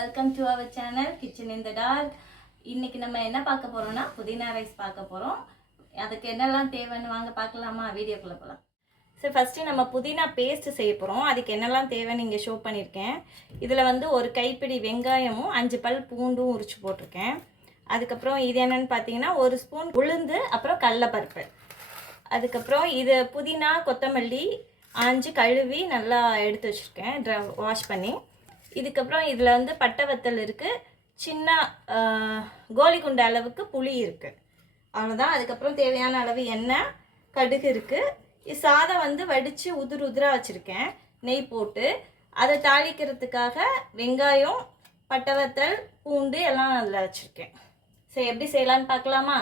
Welcome to our channel kitchen in the dark. இன்னைக்கு நம்ம என்ன பார்க்க போறோம்னா புதினா ரைஸ் பார்க்க போறோம். அதுக்கு என்னெல்லாம் தேவைன்னு வாங்க பார்க்கலாமா? வீடியோக்குள்ள போகலாம். சரி, ஃபஸ்ட்டு நம்ம புதினா பேஸ்ட் செய்ய போகிறோம். அதுக்கு என்னெல்லாம் தேவைன்னு இங்கே ஷோ பண்ணியிருக்கேன். இதில் வந்து ஒரு கைப்பிடி வெங்காயமும் 5 பல் பூண்டும் உரிச்சு போட்டிருக்கேன். அதுக்கப்புறம் இது என்னென்னு பார்த்தீங்கன்னா 1 ஸ்பூன் உளுந்து, அப்புறம் கடலைப்பருப்பு. அதுக்கப்புறம் இது புதினா கொத்தமல்லி ஆஞ்சு கழுவி நல்லா எடுத்து வச்சுருக்கேன் வாஷ் பண்ணி. இதுக்கப்புறம் இதில் வந்து பட்டை வத்தல் இருக்குது, சின்ன கோலி குண்டு அளவுக்கு புளி இருக்குது, அவ்வளோதான். அதுக்கப்புறம் தேவையான அளவு எண்ணெய், கடுகு இருக்குது. சாதம் வந்து வடித்து உதிராக வச்சுருக்கேன் நெய் போட்டு. அதை தாளிக்கிறதுக்காக வெங்காயம், பட்டை வத்தல், பூண்டு எல்லாம் அதில் வச்சுருக்கேன். சரி, எப்படி செய்யலான்னு பார்க்கலாமா?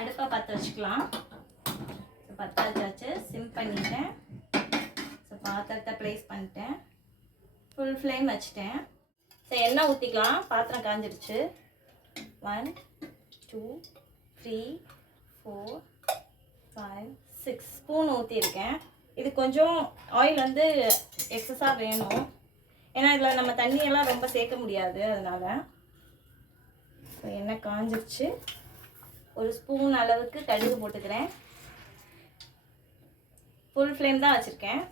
அடுப்பை பற்ற வச்சுக்கலாம். பற்ற வச்சு சிம் பண்ணிட்டேன். ஸோ பாத்திரத்தை ப்ளேஸ் பண்ணிட்டேன். ஃபுல் ஃப்ளேம் வச்சுட்டேன். சரி, எண்ணெய் ஊற்றிக்கலாம். பாத்திரம் காஞ்சிடுச்சு. 1 2 3 4 5 6 ஸ்பூன் ஊற்றிருக்கேன். இது கொஞ்சம் ஆயில் வந்து எக்ஸஸாக வேணும், ஏன்னா இதில் நம்ம தண்ணியெல்லாம் ரொம்ப சேர்க்க முடியாது, அதனால். ஸோ எண்ணெய் காஞ்சிடுச்சு. 1 ஸ்பூன் அளவுக்கு கடுகு போட்டுக்கிறேன். ஃபுல் ஃப்ளேம் தான் வச்சுருக்கேன்.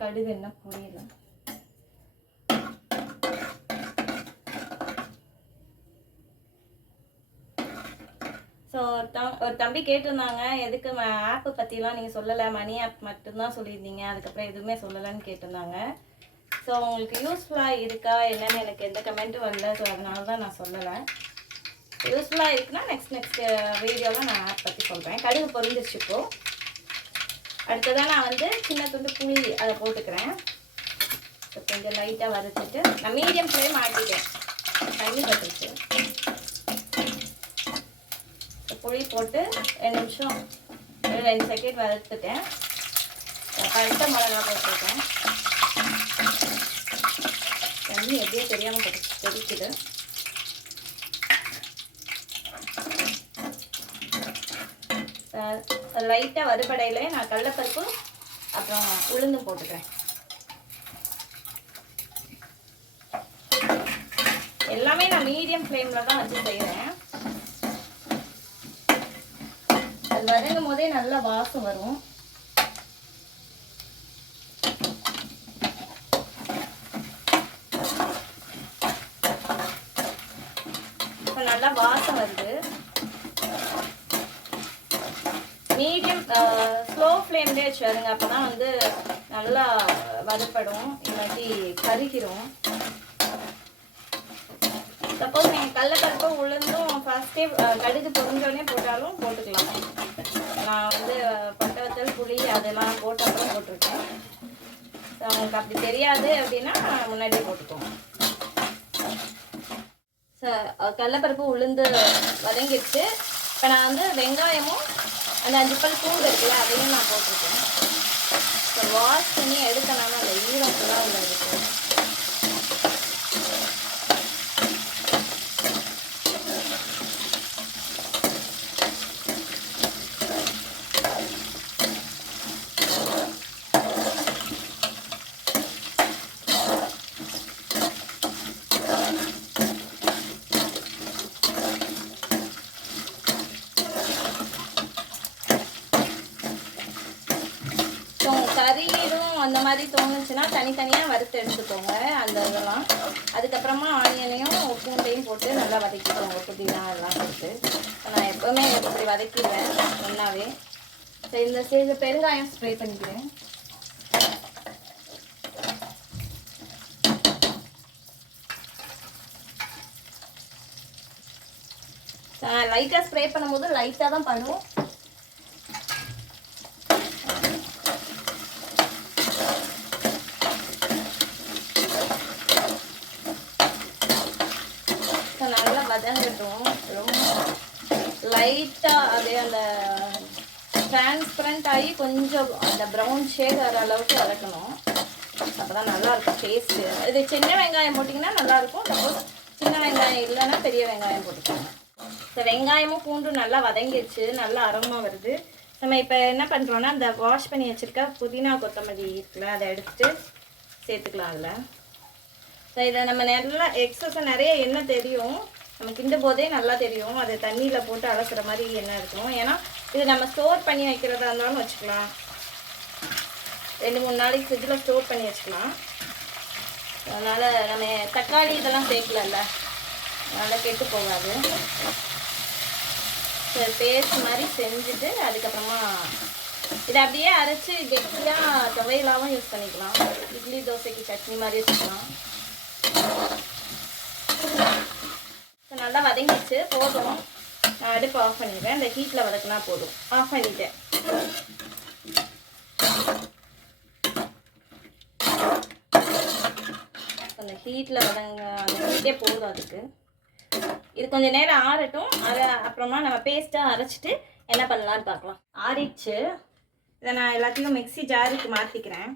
கடுகு என்ன புரியல. ஸோ ஒரு தம்பி கேட்டிருந்தாங்க, எதுக்கு ஆப்பை பற்றிலாம் நீங்கள் சொல்லலை, மணி ஆப் மட்டும்தான் சொல்லியிருந்தீங்க, அதுக்கப்புறம் எதுவுமே சொல்லலைன்னு கேட்டிருந்தாங்க. ஸோ உங்களுக்கு யூஸ்ஃபுல்லாக இருக்கா என்னன்னு எனக்கு எந்த கமெண்ட்டும் வரல. ஸோ அதனால தான் நான் சொல்லலை. யூஸ்ஃபுல்லாக இருக்குன்னா நெக்ஸ்ட் வீடியோவில் நான் ஆப் பற்றி சொல்கிறேன். கடுகு பொரிஞ்சிருச்சு. இப்போது அடுத்ததான் நான் வந்து சின்ன துண்டு புளி அதை போட்டுக்கிறேன். ஸோ கொஞ்சம் லைட்டாக வறுத்துட்டு நான் மீடியம் ஃப்ளேம் ஆக்கிட்டேன், தண்ணி பட்டுருச்சு. புளி போட்டு 2 நிமிஷம் 2 செகண்ட் வறுத்துட்டேன். பழுத்த மிளகா போட்டுருக்கேன். தண்ணி எப்படியே தெரியாமல் கொதிக்குது. லைட்டாக வறுபடையில் நான் கடலைப்பருப்பு அப்புறம் உளுந்தும் போட்டுக்கிறேன். எல்லாமே நான் மீடியம் ஃப்ளேமில் தான் வச்சு செய்கிறேன். அது வதங்கும் போதே நல்லா வாசம் வரும். இப்போ நல்லா வாசம் வருது. மீடியம் ஸ்லோ ஃப்ளேம்லேயே வச்சுருங்க, அப்போ தான் வந்து நல்லா வதப்படும், இல்லாட்டி கருகிரும். சப்போஸ் நீங்கள் கடலைப்பருப்பு உளுந்தும் ஃபஸ்ட்டே கடுகு பொரிஞ்சோடனே போட்டாலும் போட்டுக்கலாம். நான் வந்து பட்டை வத்தல் புளி அதெல்லாம் போட்ட அப்புறம் போட்டிருக்கேன். ஸோ அவங்களுக்கு அப்படி தெரியாது அப்படின்னா முன்னாடியே போட்டுக்கோங்க. கடலைப்பருப்பு உளுந்து வதங்கிடுச்சு. இப்போ நான் வந்து வெங்காயமும் அந்த 5 பல் பூண்டு இருக்குல்ல, அதையும் நான் போட்டிருக்கேன். ஸோ வாஷ் பண்ணி எடுக்கனால அந்த ஈரம் ஃபுல்லாக அதில் இருக்கும். கறியிடும் அந்த மாதிரி தோணுச்சுன்னா தனித்தனியாக வறுத்து எடுத்துக்கோங்க அந்த இதெல்லாம். அதுக்கப்புறமா ஆனியனையும் பூண்டையும் போட்டு நல்லா வதக்கிக்கோங்க, புதினா எல்லாம் போட்டு. நான் எப்போவுமே இப்படி வதக்கிடுவேன் ஒன்றாவே. சரி, இந்த ஸ்டேஜில் பெருங்காயம் ஸ்ப்ரே பண்ணிக்கிறேன். லைட்டாக ஸ்ப்ரே பண்ணும்போது லைட்டாக தான் பண்ணுவோம். நல்லா வதங்கட்டும். ரொம்ப லைட்டாக அதே அந்த டிரான்ஸ்பரண்ட் ஆகி கொஞ்சம் அந்த ப்ரௌன் ஷேட் வர அளவுக்கு வதக்கணும். அப்போ தான் நல்லாயிருக்கும் டேஸ்ட்டு. இது சின்ன வெங்காயம் போட்டிங்கன்னா நல்லாயிருக்கும். சப்போஸ் சின்ன வெங்காயம் இல்லைன்னா பெரிய வெங்காயம் போட்டுக்கோங்க. இந்த வெங்காயமும் பூண்டும் நல்லா வதங்கிடுச்சு, நல்லா அரோமா வருது. நம்ம இப்போ என்ன பண்ணுறோன்னா அந்த வாஷ் பண்ணி வச்சுருக்க புதினா கொத்தமல்லி இருக்குல்ல அதை எடுத்துட்டு சேர்த்துக்கலாம் அதில். ஸோ இதை நம்ம நல்லா எக்ஸஸாக நிறைய எண்ணெய் தெரியும், நம்ம கிண்டும் போதே நல்லா தெரியும். அதை தண்ணியில் போட்டு அலசுகிற மாதிரி எண்ணெய் இருக்கும். ஏன்னா இது நம்ம ஸ்டோர் பண்ணி வைக்கிறதா இருந்தாலும் வச்சுக்கலாம், 2-3 நாளைக்கு ஃப்ரிட்ஜில் ஸ்டோர் பண்ணி வச்சுக்கலாம். அதனால் நம்ம தக்காளி இதெல்லாம் சேர்க்கலல்ல, அதனால் கெட்டு போகாது. பேஸ்ட் மாதிரி செஞ்சுட்டு அதுக்கப்புறமா இதை அப்படியே அரைச்சி கெட்டியாக துவையலாகவும் யூஸ் பண்ணிக்கலாம். இட்லி தோசைக்கு சட்னி மாதிரி வச்சுக்கலாம். நல்லா வதங்கிடுச்சு, போதும். நான் அடுப்பு ஆஃப் பண்ணிடுவேன். இந்த ஹீட்டில் வதக்கினா போதும். ஆஃப் பண்ணிட்டேன். அந்த ஹீட்டில் வதங்க அந்த ஹீட்டே போதும் அதுக்கு. இது கொஞ்சம் நேரம் ஆறட்டும். அதை அப்புறமா நம்ம பேஸ்ட்டாக அரைச்சிட்டு என்ன பண்ணலான்னு பார்க்கலாம். ஆறிடுச்சு. இதை நான் எல்லாத்தையும் மிக்ஸி ஜாருக்கு மாற்றிக்கிறேன்.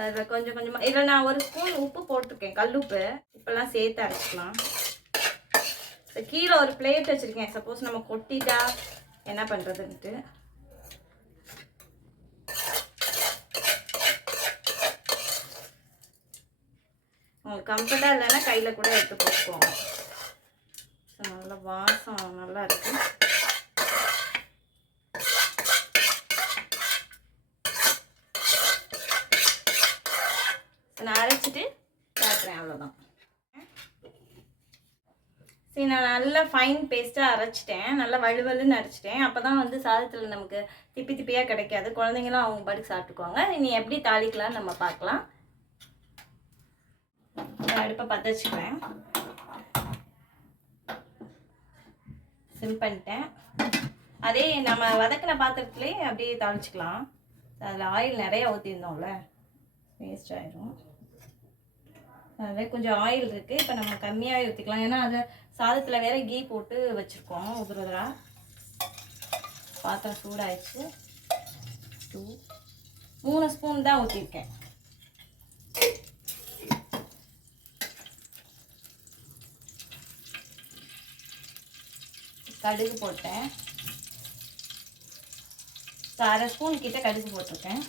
அதில் கொஞ்சம் கொஞ்சமாக இதில் நான் 1 ஸ்பூன் உப்பு போட்டிருக்கேன், கல்லுப்பு. இப்போல்லாம் சேர்த்து அரைச்சிக்கலாம். கீழே ஒரு பிளேட் வச்சுருக்கேன், சப்போஸ் நம்ம கொட்டிட்டா என்ன பண்ணுறதுன்ட்டு. உங்களுக்கு கம்ஃபர்ட்டாக இல்லைன்னா கையில் கூட எடுத்து போட்டுக்கோங்க. நல்ல வாசம் நல்லா இருக்கு. நான் அரைச்சிட்டு காட்டுறேன், அவ்வளோதான். சரி, நான் நல்லா ஃபைன் பேஸ்ட்டாக அரைச்சிட்டேன், நல்லா வலுவலுன்னு அரைச்சிட்டேன். அப்போ தான் வந்து சாதத்தில் நமக்கு திப்பி திப்பியாக கிடைக்காது, குழந்தைங்களும் அவங்க பாட்டுக்கு சாப்பிட்டுக்குவாங்க. இனி எப்படி தாளிக்கலாம்னு நம்ம பார்க்கலாம். அடுப்பை பற்ற வச்சுக்கிறேன், சிம் பண்ணிட்டேன். அதே நம்ம வதக்கின பாத்திரத்துலேயே அப்படியே தாளிச்சிக்கலாம். அதில் ஆயில் நிறையா ஊற்றிருந்தோம்ல, வேஸ்ட் ஆயிரும். அதில் கொஞ்சம் ஆயில் இருக்குது, இப்போ நம்ம கம்மியாக ஊற்றிக்கலாம். ஏன்னா அதை சாதத்தில் வேற கீ போட்டு வச்சுருக்கோம் உதிரா. பாத்திரம் சூடாயிடுச்சு. 3 ஸ்பூன் தான் ஊற்றிருக்கேன். கடுகு போட்டேன், 1/2 ஸ்பூன் கிட்ட கடுகு போட்டிருக்கேன்.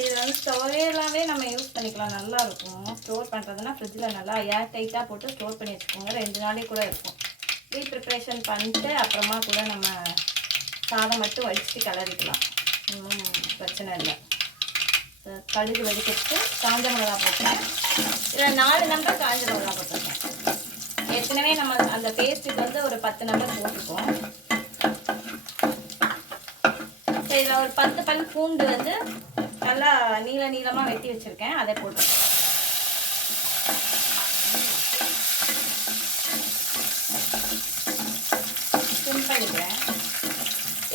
இதில் வந்து ஸ்டோரேஜாகவே நம்ம யூஸ் பண்ணிக்கலாம், நல்லாயிருக்கும். ஸ்டோர் பண்ணுறதுனா ஃப்ரிட்ஜில் நல்லா ஏர் டைட்டாக போட்டு ஸ்டோர் பண்ணி வச்சுக்கோங்க, 2 நாளைக்கு கூட இருக்கும். ப்ரீ ப்ரிப்ரேஷன் பண்ணிட்டு அப்புறமா கூட நம்ம சாதம் மட்டும் வடிச்சுட்டு கிளறிக்கலாம், ஒன்றும் பிரச்சனை இல்லை. கடுகு வெடிக்கிட்டு காஞ்ச மிளகா போட்டேன். இதில் 4 நம்பர் காஞ்ச மிளகா போட்டிருக்கேன். ஏற்கனவே நம்ம அந்த பேஸ்ட்டுக்கு வந்து ஒரு 10 நம்பர் போட்டிருக்கோம். இதில் ஒரு 10 பல் பூண்டு வந்து நல்லா நீளமாக வெட்டி வச்சுருக்கேன், அதை போட்டு ஸ்டிம் பண்ணிக்கிறேன்.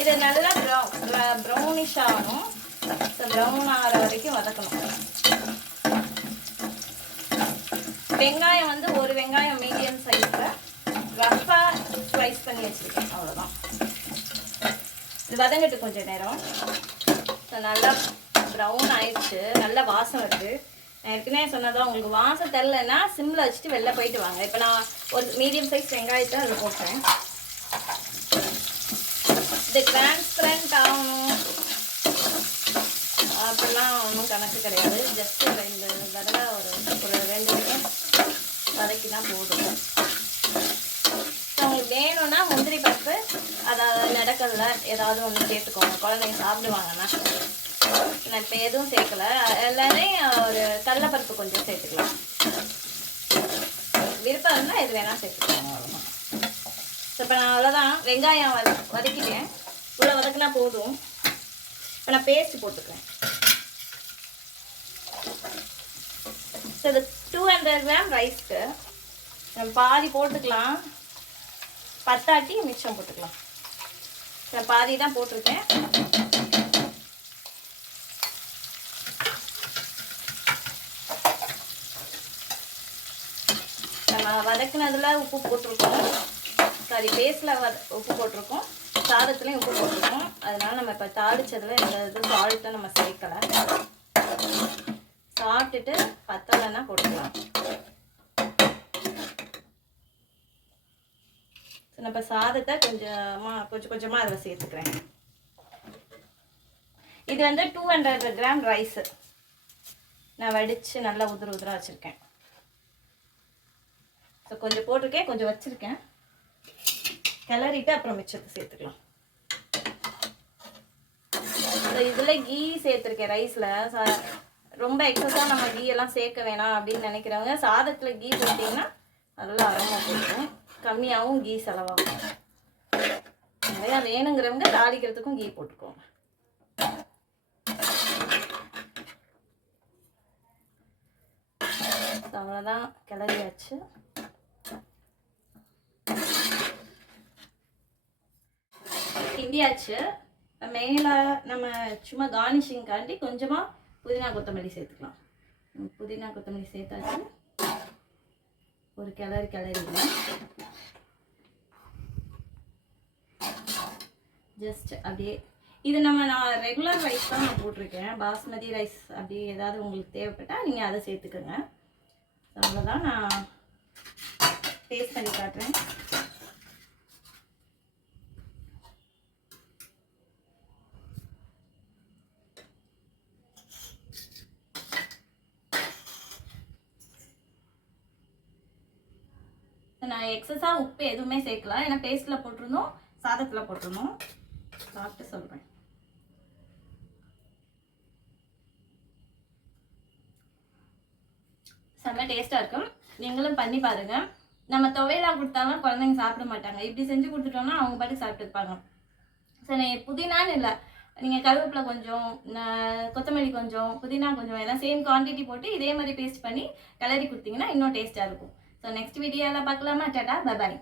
இது நல்லா ப்ரௌனிஷ் ஆகணும். ப்ரௌன் ஆகிற வரைக்கும் வதக்கணும். வெங்காயம் வந்து ஒரு வெங்காயம் மீடியம் சைஸில் ரஃப்பாக ஸ்லைஸ் பண்ணி வச்சுருக்கேன், அவ்வளோதான். இது வதங்கிட்டு கொஞ்சம் நேரம். நல்லா ப்ரௌன் ஆயிடுச்சு, நல்ல வாசம் வருது. நான் ஏற்கனவே சொன்னதான், உங்களுக்கு வாசம் தெரிலன்னா சிம்மில் வச்சுட்டு வெளில போயிட்டு வாங்க. இப்போ நான் ஒரு மீடியம் சைஸ் வெங்காயத்தை அதில் போட்டேன். இது டிரான்ஸ்பரண்ட் ஆகணும் அப்படிலாம் ஒன்றும் கணக்கு கிடையாது. ஜஸ்ட்டு 2 தடவை ஒரு 2 நிமிஷம் வதக்கி தான் போடுவோம். உங்களுக்கு வேணும்னா முந்திரி பருப்பு, அதாவது நடக்கல்ல ஏதாவது ஒன்று சேர்த்துக்கோங்க, குழந்தைங்க சாப்பிடுவாங்கன்னா. நான் இப்போ எதுவும் சேர்க்கலை, எல்லாமே ஒரு கடலைப்பருப்பு கொஞ்சம் சேர்த்துக்கலாம். விருப்பம் இருந்தால் எது வேணால் சேர்த்துக்கோங்க, அவ்வளோதான். இப்போ நான் அவ்வளோதான், வெங்காயம் வதக்கிட்டேன். இவ்வளோ வதக்கினா போதும். இப்போ நான் பேஸ்ட் போட்டுக்கிறேன். ஸோ இது 200 கிராம் ரைஸ்க்கு நம்ம பாதி போட்டுக்கலாம், பத்தாட்டி மிச்சம் போட்டுக்கலாம். நான் பாதி தான் போட்டிருக்கேன். வதக்குனதில் உப்பு போட்டிருக்கோம், சாரி பேஸ்ட்டில் உப்பு போட்டிருக்கோம், சாதத்துலேயும் உப்பு போட்டிருக்கோம். அதனால் நம்ம இப்போ தாளித்ததில் எந்த இது சால்ட்டும் நம்ம சேர்க்கலை. சாப்பிட்டுட்டு பத்தலைன்னா போட்டுக்கலாம். நான் இப்போ சாதத்தை கொஞ்சம் கொஞ்சமாக அதில் சேர்த்துக்கிறேன். இது வந்து 200 கிராம் ரைஸு நான் வடித்து நல்லா உதிராக வச்சுருக்கேன். ஸோ கொஞ்சம் போட்டிருக்கேன், கொஞ்சம் வச்சுருக்கேன். கிளறிட்டு அப்புறம் மிச்சத்தை சேர்த்துக்கலாம். ஸோ இதில் கீ சேர்த்துருக்கேன் ரைஸில். ரொம்ப எக்ஸஸாக நம்ம கீ எல்லாம் சேர்க்க வேணாம் அப்படின்னு நினைக்கிறவங்க சாதத்தில் கீ போட்டிங்கன்னா நல்லா அரோமா போட்டுரும், கம்மியாகவும் கீ செலவாகும். நிறையா வேணுங்கிறவங்க தாளிக்கிறதுக்கும் கீ போட்டுக்கோங்க. அவ்வளோதான், கிளறியாச்சு. கிண்டியாச்சு. மேலே நம்ம சும்மா கார்னிஷிங்காண்டி கொஞ்சமாக புதினா கொத்தமல்லி சேர்த்துக்கலாம். புதினா கொத்தமல்லி சேர்த்தாச்சு. ஒரு கிளறிக்கலாம். ஜஸ்ட் அப்படியே இது நான் ரெகுலர் ரைஸ் தான் நான் போட்டிருக்கேன். பாஸ்மதி ரைஸ் அப்படி ஏதாவது உங்களுக்கு தேவைப்பட்டால் நீங்கள் அதை சேர்த்துக்கோங்க. அவ்வளோதான், நான் டேஸ்ட் பண்ணி காட்டுறேன். நான் எக்ஸஸாக உப்பு எதுவுமே சேர்க்கலாம், ஏன்னா பேஸ்ட்டில் போட்டிருந்தோம், சாதத்தில் போட்டிருந்தோம். சாப்பிட்டு சொல்கிறேன். செம்ம டேஸ்ட்டாக இருக்கும், நீங்களும் பண்ணி பாருங்கள். நம்ம துவையெல்லாம் கொடுத்தாலும் குழந்தைங்க சாப்பிட மாட்டாங்க. இப்படி செஞ்சு கொடுத்துட்டோம்னா அவங்க பாட்டு சாப்பிட்டுருப்பாங்க. சரி, புதினான்னு இல்லை, நீங்கள் கருவேப்பிலை கொஞ்சம், கொத்தமல்லி கொஞ்சம், புதினா கொஞ்சம் எல்லாம் சேம் குவான்டிட்டி போட்டு இதே மாதிரி பேஸ்ட் பண்ணி கிளறி கொடுத்தீங்கன்னா இன்னும் டேஸ்ட்டாக இருக்கும். ஸோ நெக்ஸ்ட் வீடியோவில் பார்க்கலாமா? Tata, bye bye.